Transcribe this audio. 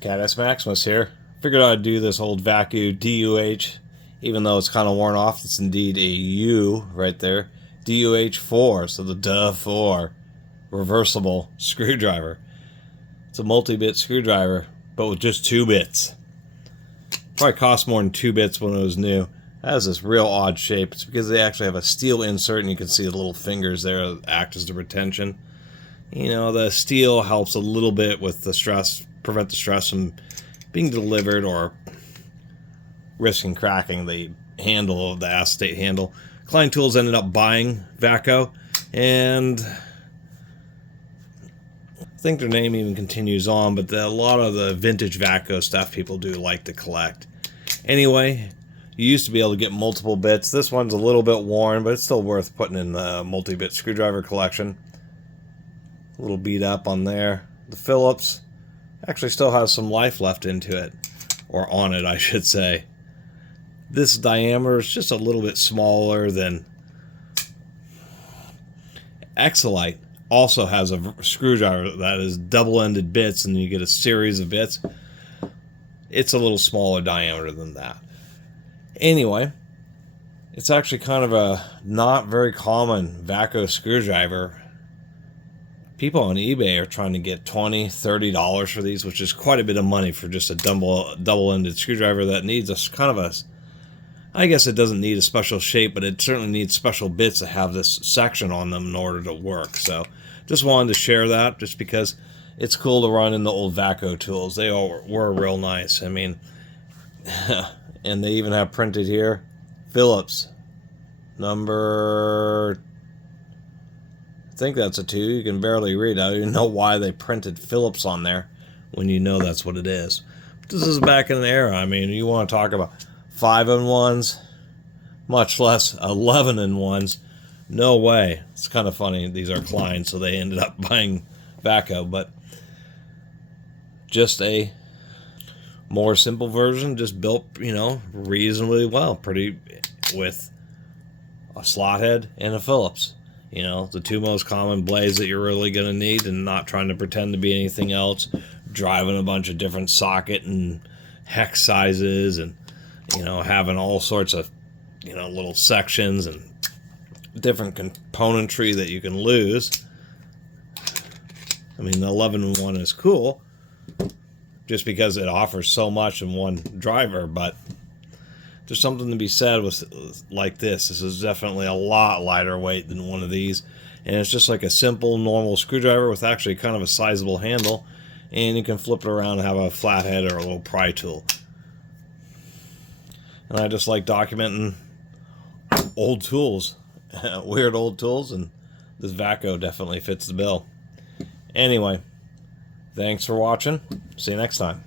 Catus Maximus here. Figured I'd do this old Vaco DUH, even though it's kind of worn off. It's indeed a U right there. DUH4, so the DUH4 reversible screwdriver. It's a multi-bit screwdriver, but with just 2 bits. Probably cost more than 2 bits when it was new. It has this real odd shape. It's because they actually have a steel insert, and you can see the little fingers there that act as the retention. You know, the steel helps a little bit with the stress, prevent the stress from being delivered or risking cracking the handle of the acetate handle. Klein Tools ended up buying Vaco, and I think their name even continues on, but a lot of the vintage Vaco stuff people do like to collect. Anyway, you used to be able to get multiple bits. This one's a little bit worn, but it's still worth putting in the multi-bit screwdriver collection. A little beat up on there. The Phillips actually still has some life left into it, or on it I should say. This diameter is just a little bit smaller than Exolite. Also has a screwdriver that is double-ended bits, and you get a series of bits. It's a little smaller diameter than that. Anyway, it's actually kind of a not very common Vaco screwdriver. People on eBay are trying to get $20, $30 for these, which is quite a bit of money for just a double-ended screwdriver that needs a kind of a, I guess it doesn't need a special shape, but it certainly needs special bits to have this section on them in order to work. So just wanted to share that just because it's cool to run in the old Vaco tools. They all were real nice. I mean, and they even have printed here, Phillips, number, I think that's a 2. You can barely read. I don't even know why they printed Phillips on there when you know that's what it is. But this is back in the era. I mean, you want to talk about 5-in-1s, much less 11-in-1s. No way. It's kind of funny. These are Klein, so they ended up buying Vaco, but just a more simple version, just built, you know, reasonably well, pretty, with a slot head and a Phillips. You know, the 2 most common blades that you're really going to need, and not trying to pretend to be anything else, driving a bunch of different socket and hex sizes, and, you know, having all sorts of, you know, little sections and different componentry that you can lose. I mean, the 11-in-1 is cool, just because it offers so much in one driver, but there's something to be said with like this. This is definitely a lot lighter weight than one of these, and it's just like a simple normal screwdriver with actually kind of a sizable handle, and you can flip it around and have a flathead or a little pry tool. And I just like documenting old tools, weird old tools, and this Vaco definitely fits the bill. Anyway, thanks for watching. See you next time.